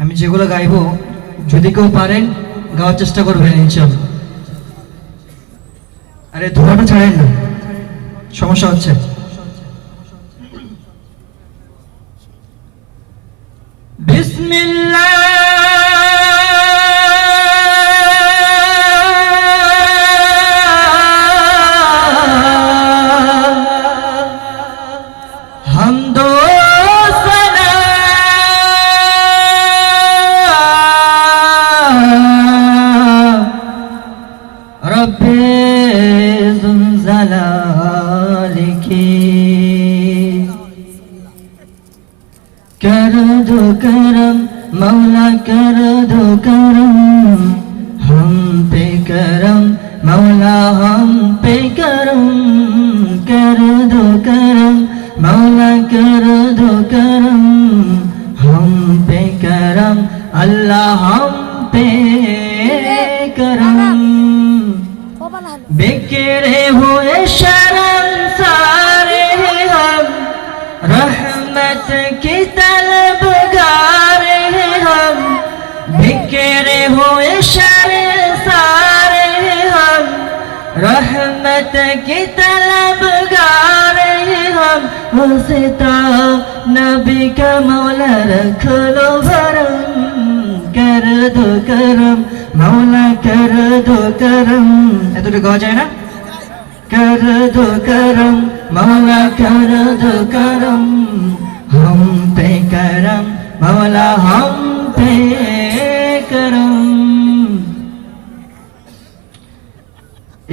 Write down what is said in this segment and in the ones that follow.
আমি যেগুলো গাইবো যদি কেউ পারেন গাওয়ার চেষ্টা করবেন ইনশাআল্লাহ। আরে ধোঁয়াটা ছাড়েন না, সমস্যা হচ্ছে। বিসমিল্লাহ হামদো সানা রব্বে जुलजालालिकी कर दो करम मौला कर दो करम हम पे करम मौला हम पे करम कर दो करम मौला कर दो करम हम पे करम अल्लाह हम पे करम बिखरे हुए शर्मसार हैं हम रहमत की तलबगार हैं हम बिखरे हुए शर्मसार हैं हम रहमत की तलबगार हैं हम मुझता नबी का मौला रख लो भरम कर दो करम मौला कर दो करम এতটুকু গাওয়া যায় না? कर दो करम मौला कर दो करम हम पे करम मौला हम पे करम।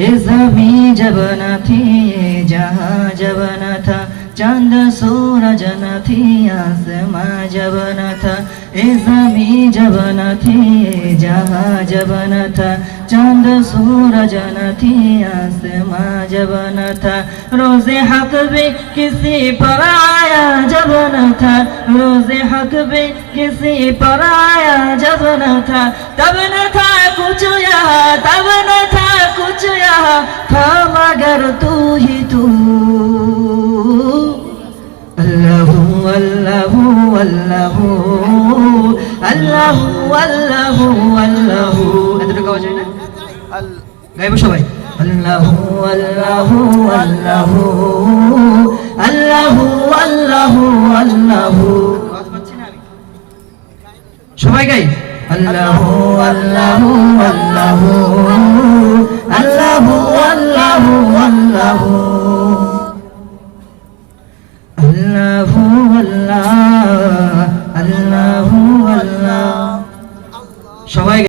ये ज़मीं जब न थी ये जहां जब न था चांद सूरज न थी आसमां जब न था ये ज़मीं जब न थी ये जहां जब न था चांद सूरज न थी आसमां जब न था रोज़े हक भी किसी पर आया जब न था रोज़े हक भी किसी पर आया जब न था तब न था कुछ यहाँ तब न था कुछ यहाँ था मगर तू ही तू अल्लाहु अल्लाहु अल्लाहु अल्लाहु अल्लाहु अल्लाहु এতটুকু গাওয়া যায় না? গাইবো সবাই আল্লাহু আল্লাহু আল্লাহু আল্লাহু আল্লাহু আল্লাহু সবাই গাই আল্লাহু আল্লাহু আল্লাহু আল্লাহু আল্লাহু আল্লাহু আল্লাহু আল্লাহ আল্লাহু আল্লাহ সবাই